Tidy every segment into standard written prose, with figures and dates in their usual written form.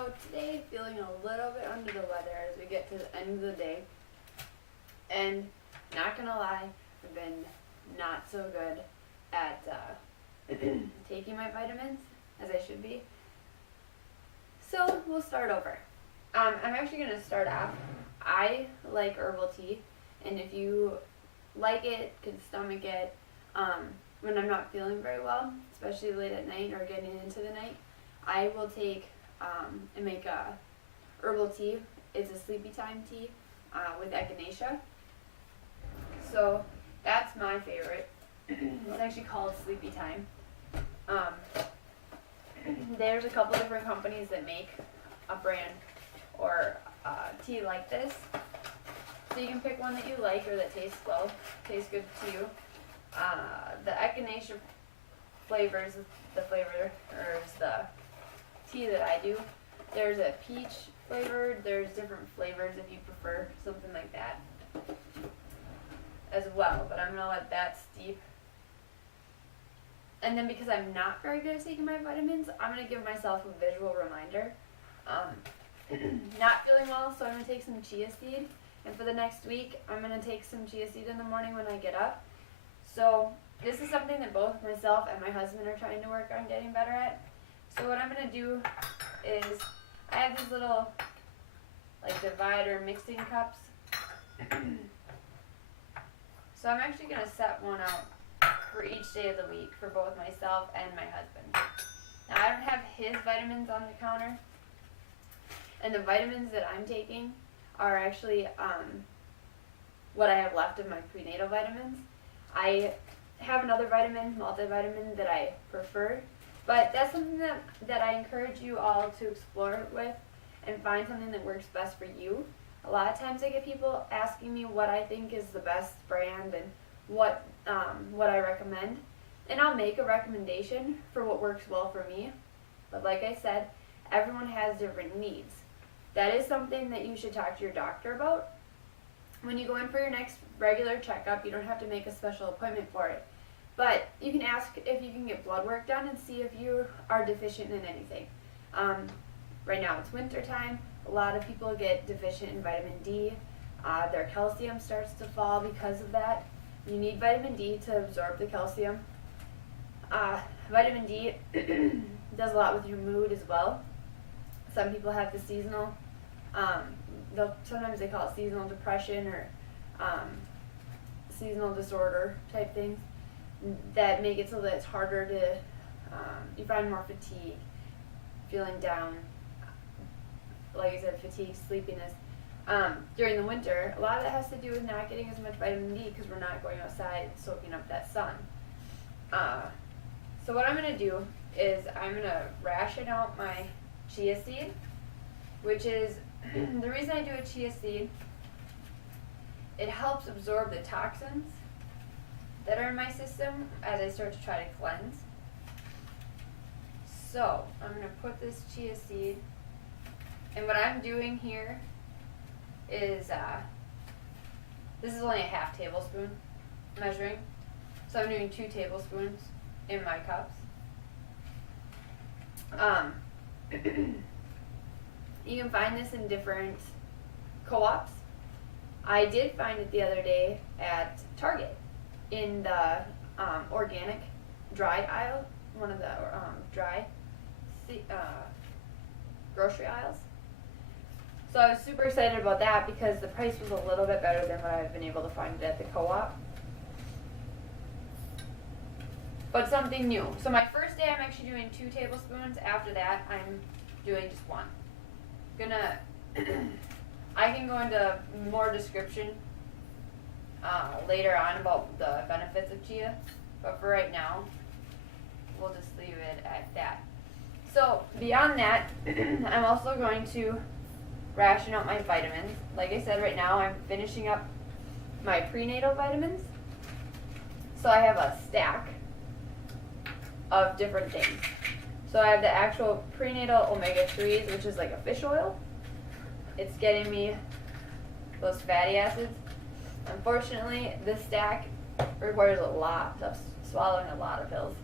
So today, feeling a little bit under the weather as we get to the end of the day. And not gonna lie, I've been not so good at taking my vitamins as I should be. So we'll start over. I'm actually gonna start off. I like herbal tea, and if you like it, can stomach it, when I'm not feeling very well, especially late at night or getting into the night, I will take and make a herbal tea. It's a sleepy time tea with echinacea. So that's my favorite. It's actually called Sleepy Time. There's a couple different companies that make a brand or tea like this. So you can pick one that you like or that tastes well, tastes good to you. The echinacea flavors, the flavor, or is the tea that I do. There's a peach flavored, there's different flavors if you prefer something like that as well, but I'm gonna let that steep. And then because I'm not very good at taking my vitamins, I'm gonna give myself a visual reminder. Not feeling well, so I'm gonna take some chia seed, and for the next week, I'm gonna take some chia seed in the morning when I get up. So this is something that both myself and my husband are trying to work on getting better at. So what I'm gonna do is, I have these little like divider mixing cups. So I'm actually gonna set one out for each day of the week for both myself and my husband. Now I don't have his vitamins on the counter, and the vitamins that I'm taking are actually what I have left of my prenatal vitamins. I have another vitamin, multivitamin, that I prefer, but that's something that I encourage you all to explore with and find something that works best for you. A lot of times I get people asking me what I think is the best brand and what I recommend, and I'll make a recommendation for what works well for me. But like I said, everyone has different needs. That is something that you should talk to your doctor about. When you go in for your next regular checkup, you don't have to make a special appointment for it. But you can ask if you can get blood work done and see if you are deficient in anything. Right now it's winter time. A lot of people get deficient in vitamin D. Their calcium starts to fall because of that. You need vitamin D to absorb the calcium. Vitamin D does a lot with your mood as well. Some people have the seasonal, sometimes they call it seasonal depression or seasonal disorder type things that make it so that it's harder to, you find more fatigue, feeling down, like I said, fatigue, sleepiness. During the winter, a lot of that has to do with not getting as much vitamin D because we're not going outside and soaking up that sun. So what I'm going to do is I'm going to ration out my chia seed, which is, the reason I do a chia seed, it helps absorb the toxins that are in my system as I start to try to cleanse. So I'm going to put this chia seed, and what I'm doing here is, this is only a half tablespoon measuring, so I'm doing 2 tablespoons in my cups. You can find this in different co-ops. I did find it the other day at Target in the organic dry aisle, one of the dry grocery aisles. So I was super excited about that because the price was a little bit better than what I've been able to find it at the co-op. But something new. So my first day I'm actually doing 2 tablespoons. After that I'm doing just 1. I can go into more description later on about the benefits of chia, but for right now we'll just leave it at that. So beyond that, I'm also going to ration out my vitamins. Like I said, right now I'm finishing up my prenatal vitamins. So I have a stack of different things. So I have the actual prenatal omega-3s, which is like a fish oil. It's getting me those fatty acids. Unfortunately, this stack requires a lot of swallowing a lot of pills.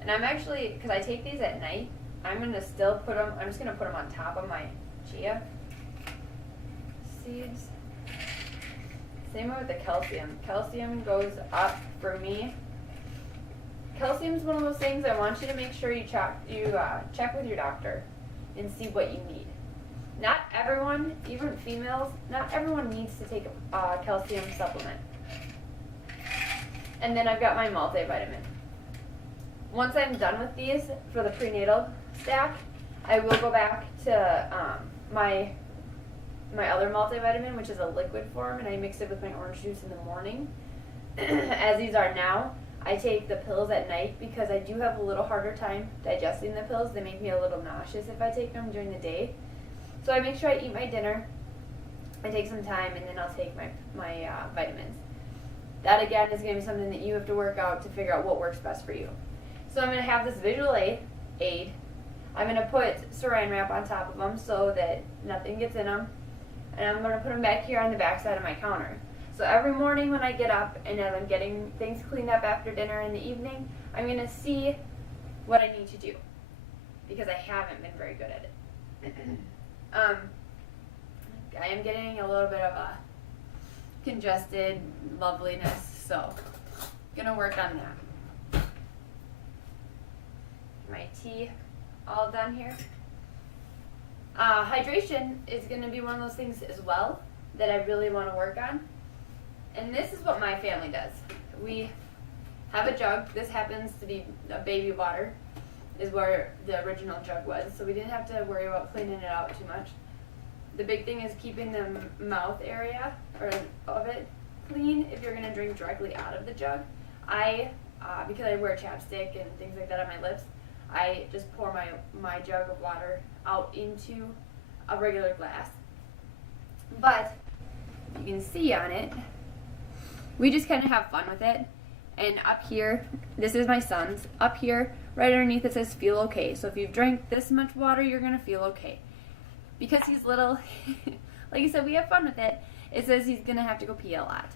And I'm actually, because I take these at night, I'm gonna still put them. I'm just gonna put them on top of my chia seeds. Same way with the calcium. Calcium goes up for me. Calcium is one of those things I want you to make sure you check with your doctor and see what you need. Not everyone, even females, not everyone needs to take a calcium supplement. And then I've got my multivitamin. Once I'm done with these for the prenatal stack, I will go back to my other multivitamin, which is a liquid form, and I mix it with my orange juice in the morning. As these are now, I take the pills at night because I do have a little harder time digesting the pills. They make me a little nauseous if I take them during the day. So I make sure I eat my dinner, I take some time, and then I'll take my vitamins. That again is going to be something that you have to work out to figure out what works best for you. So I'm going to have this visual aid. I'm going to put saran wrap on top of them so that nothing gets in them. And I'm going to put them back here on the back side of my counter. So every morning when I get up and as I'm getting things cleaned up after dinner in the evening, I'm going to see what I need to do because I haven't been very good at it. I am getting a little bit of a congested loveliness, so I'm going to work on that. My tea all done here. Hydration is going to be one of those things as well that I really want to work on. And this is what my family does. We have a jug. This happens to be a baby water, is where the original jug was. So we didn't have to worry about cleaning it out too much. The big thing is keeping the mouth area of it clean if you're going to drink directly out of the jug. Because I wear chapstick and things like that on my lips, I just pour my jug of water out into a regular glass. But you can see on it, we just kind of have fun with it. And up here, this is my son's. Up here, right underneath it says feel okay. So if you've drank this much water, you're going to feel okay. Because he's little, like I said, we have fun with it. It says he's going to have to go pee a lot.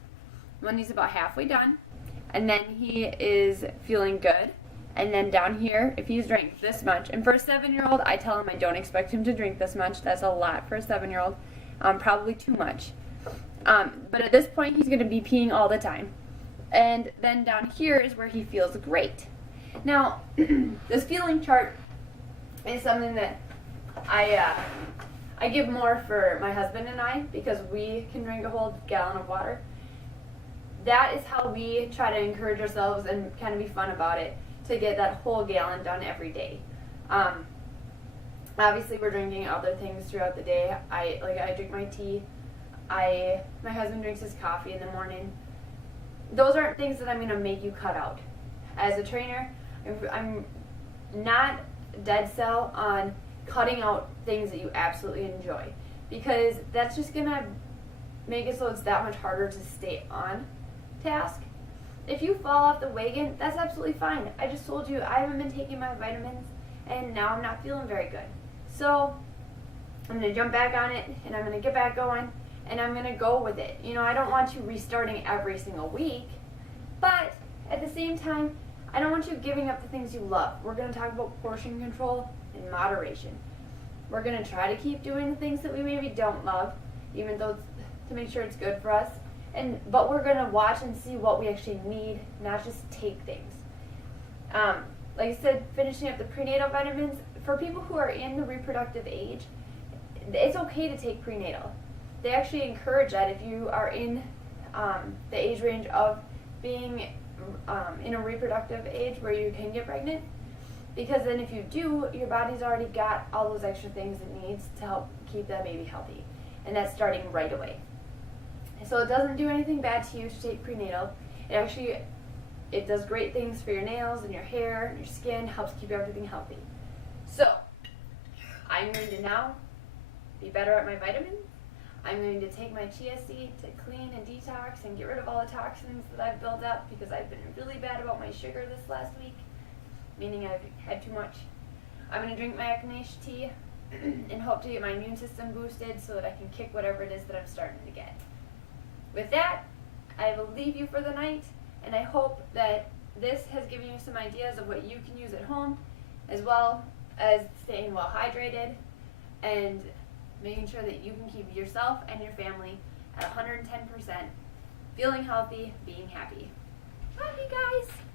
When he's about halfway done, and then he is feeling good. And then down here, if he's drank this much, and for a 7-year-old, I tell him I don't expect him to drink this much. That's a lot for a 7-year-old, probably too much. But at this point, he's going to be peeing all the time. And then down here is where he feels great. Now, this feeling chart is something that I give more for my husband and I because we can drink a whole gallon of water. That is how we try to encourage ourselves and kind of be fun about it to get that whole gallon done every day. Obviously, we're drinking other things throughout the day. I drink my tea. My husband drinks his coffee in the morning. Those aren't things that I'm going to make you cut out. As a trainer, I'm not dead set on cutting out things that you absolutely enjoy because that's just going to make it so it's that much harder to stay on task. If you fall off the wagon, that's absolutely fine. I just told you I haven't been taking my vitamins and now I'm not feeling very good. So I'm going to jump back on it and I'm going to get back going and I'm going to go with it. You know, I don't want you restarting every single week, but at the same time, I don't want you giving up the things you love. We're going to talk about portion control and moderation. We're going to try to keep doing the things that we maybe don't love, even though to make sure it's good for us. But we're going to watch and see what we actually need, not just take things. Like I said, finishing up the prenatal vitamins, for people who are in the reproductive age, it's okay to take prenatal. They actually encourage that if you are in the age range of being in a reproductive age where you can get pregnant, because then if you do, your body's already got all those extra things it needs to help keep that baby healthy, and that's starting right away. So it doesn't do anything bad to you to take prenatal. It does great things for your nails and your hair and your skin, helps keep everything healthy. So I'm going to now be better at my vitamins. I'm going to take my chia seed to clean and detox and get rid of all the toxins that I've built up because I've been really bad about my sugar this last week, meaning I've had too much. I'm going to drink my echinacea tea and hope to get my immune system boosted so that I can kick whatever it is that I'm starting to get. With that, I will leave you for the night, and I hope that this has given you some ideas of what you can use at home, as well as staying well hydrated and making sure that you can keep yourself and your family at 110%, feeling healthy, being happy. Love you guys!